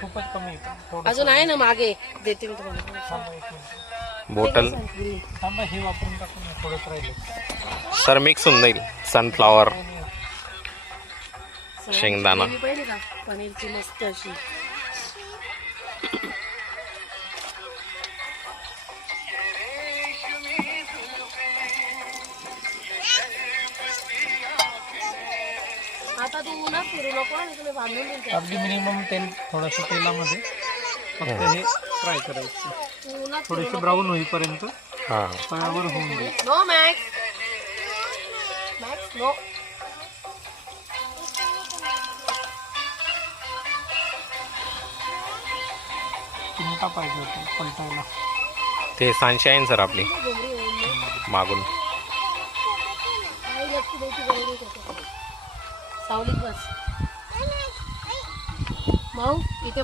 खूपच कमी आहे. अजून आहे ना मागे, देते मी तुम्हाला. थांबा एक मिनिट. बॉटल थांबा हे वापरून टाकून थोडंच राहिले. सर मिक्स होऊन जाईल. सनफ्लॉवर शेंगदाणा. ग्रेव्ही पाहिजे का पनीरची मस्त अशी. आता तू ना फिरू नको आणि तुम्ही बांधून देते. अगदी मिनिमम तेल थोडंसं तेलामध्ये फक्त हे फ्राय करायचं. तू ना थोडेसे ब्राऊन होईपर्यंत हां तव्यावर होऊन दे. No Max, Max no. चिमटा पाहिजे होता पलटायला. ते सनशाईन सर आपली घुमरी होऊन दे. मागून. काही लक्ष द्यायची गरज नाही त्याच्याकडे. सावलीत बस. माऊ इथे